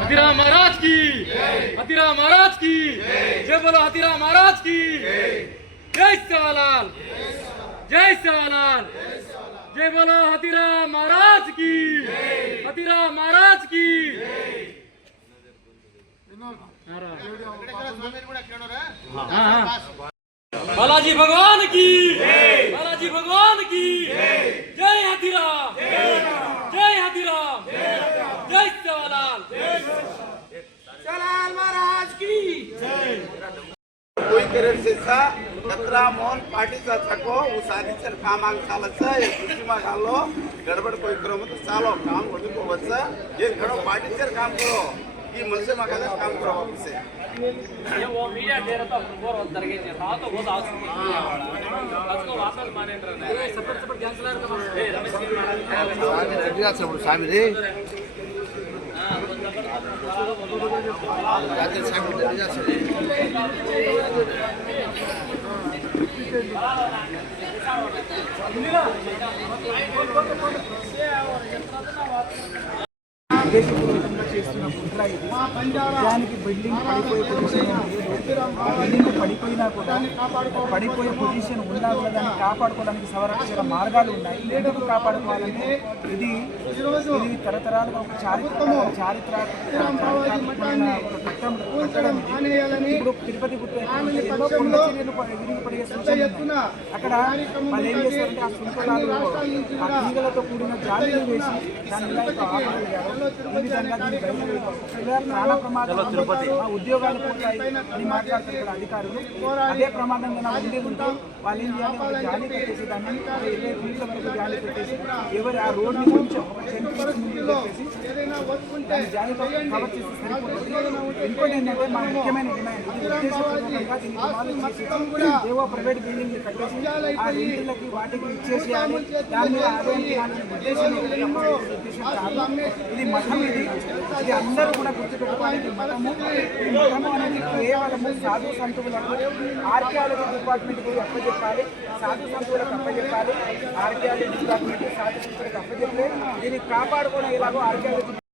हतीराम महाराज की हतीराम महाराज की जय। बोलो हतीराम महाराज की जय। सेवालाल जय सेवालाल जय बोलो हतीराम महाराज की हतीराम महाराज की हाँ, हाँ। बालाजी भगवान की। बालाजी भगवान की। जय। हतीराम जय हतीराम जय सेवालाल। कोई करेल शेषा कचरा मोहन पार्टीचा छको उसारीचं कामांग एक कृषीमा घालो गडबड कोई करो मत चालो काम होती को बच्चा ये घड़ो पार्टीचर काम करो. कि मनसे मकाने काम करो वापस से ये वो मीडिया दे रहा था ऊपर और तरगे से था तो बहुत आवाज सुनी आज को वापस माने रहे सपर ఉన్నాయి బిల్డింగ్ పడిపోయే పొజిషన్ బిల్డింగ్ పడిపోయినా కూడా పడిపోయే పొజిషన్ ఉన్నా కూడా దాన్ని కాపాడుకోవడానికి సవరణ మార్గాలు ఉన్నాయి. లేదా కాపాడుకోవాలంటే ఇది ఇది తరతరాలుగా ఒక చారిత్ర చారిత్రాత్మక ఇది. ఇప్పుడు తిరుపతి కొండ ఉన్నాయి. అక్కడ శుల్కలాలు ఆ తీగలతో కూడిన జాలీలు వేసి ప్రాణ ప్రమాదం ఉద్యోగాలు పోతాయి అని మాట్లాడుతున్న ఇక్కడ అధికారులు అదే ప్రమాదంగా ఉండి ఉంటే వాళ్ళు ఏం చేయాలి? జాలి పెట్టేసి దాన్ని ఇరవై ఫీట్ల వరకు జాలి పెట్టేసి ఎవరు ఆ రోడ్ని కొంచెం ఒక టెన్ ముందు పెట్టేసి జాలితో కవర్ చేసి సరిపోతుంది. ఇంకోటి ఏంటంటే ముఖ్యమైన డిమాండ్ ఇది ఉద్దేశపూర్వకంగా దీన్ని చేసేసి ఏవో ప్రైవేట్ బిల్డింగ్ కట్టేసి ఆ వాటికి ఇచ్చేసేయాలి దాని మీద ఆదాయం ఉద్దేశం ఉద్దేశం కాదు ఇది మతం ఇది ఇది అందరూ కూడా గుర్తుపెట్టుకోవాలి మఠము ఈ మఠము అనేది కేవలము సాధు సంతువులకు ఆర్కియాలజీ డిపార్ట్మెంట్ కూడా అప్పచెప్పాలి సాధు సంతువులకు అప్పచెప్పాలి ఆర్కియాలజీ డిపార్ట్మెంట్ సాధు సంతువులకు అప్పచెప్తే దీన్ని కాపాడుకోవడం ఇలాగో ఆర్కియాలజీ